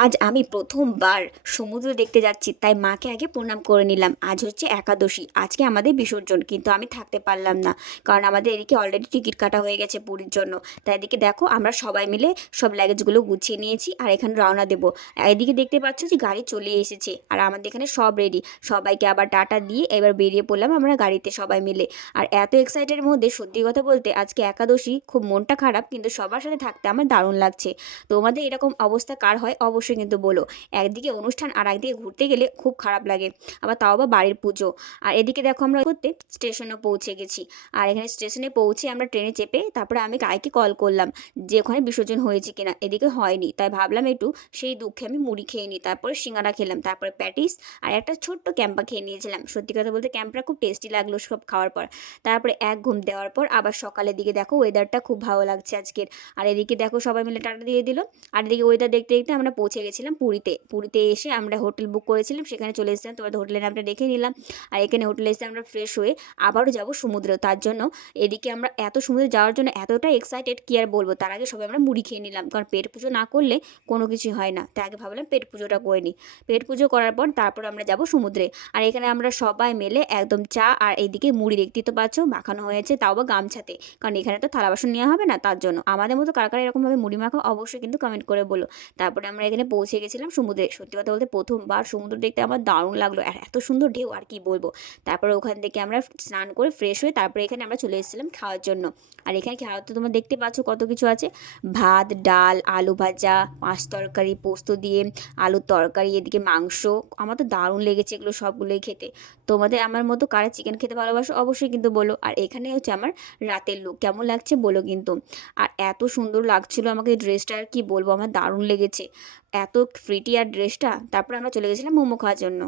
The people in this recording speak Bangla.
আজ আমি প্রথমবার সমুদ্র দেখতে যাচ্ছি, তাই মাকে আগে প্রণাম করে নিলাম। আজ হচ্ছে একাদশী, আজকে আমাদের বিসর্জন, কিন্তু আমি থাকতে পারলাম না, কারণ আমাদের এদিকে অলরেডি টিকিট কাটা হয়ে গেছে পুরীর জন্য। তাই এদিকে দেখো আমরা সবাই মিলে সব লাগেজগুলো গুছিয়ে নিয়েছি আর এখানে রওনা দেবো। আর এদিকে দেখতে পাচ্ছ যে গাড়ি চলে এসেছে আর আমাদের এখানে সব রেডি। সবাইকে আবার টাটা দিয়ে এবার বেরিয়ে পড়লাম আমরা গাড়িতে সবাই মিলে। আর এত এক্সাইটের মধ্যে সত্যি কথা বলতে আজকে একাদশী, খুব মনটা খারাপ, কিন্তু সবার সাথে থাকতে আমার দারুণ লাগছে। তোমাদের এরকম অবস্থা কার হয় অবশ্যই কিন্তু বলো। একদিকে অনুষ্ঠান আর একদিকে ঘুরতে গেলে খুব খারাপ লাগে, আবার তাও বা বাড়ির পুজো। আর এদিকে দেখো আমরা করতে স্টেশনে পৌঁছে গেছি। আর এখানে স্টেশনে পৌঁছে আমরা ট্রেনে চেপে তারপরে আমি গাইকে কল করলাম যে ওখানে বিসর্জন হয়েছে কিনা। এদিকে হয়নি, তাই ভাবলাম একটু সেই দুঃখে আমি মুড়ি খেয়ে নিই, তারপরে সিঙ্গারা খেলাম, তারপরে প্যাটিস আর একটা ছোট্ট ক্যাম্পা খেয়ে নিয়েছিলাম। সত্যি কথা বলতে ক্যাম্পটা খুব টেস্টি লাগলো সব খাওয়ার পর। তারপরে এক ঘুম দেওয়ার পর আবার সকালের দিকে দেখো ওয়েদারটা খুব ভালো লাগছে আজকের। আর এদিকে দেখো সবাই মিলে টাটা দিয়ে দিল। আর এদিকে ওয়েদার দেখতে দেখতে আমরা পৌঁছে গেছিলাম পুরীতে। পুরীতে এসে আমরা হোটেল বুক করেছিলাম, সেখানে চলে এসেছিলাম। তোমাদের হোটেলের নামটা দেখে নিলাম। আর এখানে হোটেলে এসে আমরা ফ্রেশ হয়ে আবারও যাব সমুদ্রে। তার জন্য এদিকে আমরা এত সমুদ্রে যাওয়ার জন্য এতটা এক্সাইটেড কি আর বলবো। তার আগে সবাই আমরা মুড়ি খেয়ে নিলাম, কারণ পেট পুজো না করলে কোনো কিছুই হয় না। তাই আগে ভাবলাম পেট পুজোটা করে নিই। পেট পুজো করার পর তারপর আমরা যাব সমুদ্রে। আর এখানে আমরা সবাই মিলে একদম চা আর এইদিকে মুড়ি দেখতেই তো পাচ্ছ মাখানো হয়েছে, তাও বা গামছাতে, কারণ এখানে তো থালা বাসন নেওয়া হবে না। তার জন্য আমাদের মতো কারা কারা এরকমভাবে মুড়ি মাখা অবশ্যই কিন্তু কমেন্ট করে বলো। তারপরে আমরা এখানে পৌঁছে গেছিলাম সমুদ্রে। সত্যি কথা বলতে প্রথমবার সমুদ্র দেখতে আমার দারুণ লাগলো, আর এত সুন্দর ঢেউ আর কি বলবো। তারপরে ওখান থেকে আমরা স্নান করে ফ্রেশ হয়ে তারপরে এখানে আমরা চলে এসেছিলাম খাওয়ার জন্য। আর এখানে খাওয়া তো তোমরা দেখতে পাচ্ছ কত কিছু আছে। ভাত, ডাল, আলু ভাজা, মাছ তরকারি, পোস্ত দিয়ে আলুর তরকারি, এদিকে মাংস। আমার তো দারুণ লেগেছে এগুলো সবগুলোই খেতে। তোমাদের আমার মতো কারা চিকেন খেতে ভালোবাসো অবশ্যই কিন্তু বলো। আর এখানে হচ্ছে আমার রাতের লুক, কেমন লাগছে বলো কিন্তু। আর এত সুন্দর লাগছিল আমাকে এই ড্রেসটা, আর কি বলবো, আমার দারুণ লেগেছে এত ফ্রিটি আর ড্রেসটা। তারপর আমরা চলে গেছিলাম মোমো খাওয়ার জন্য।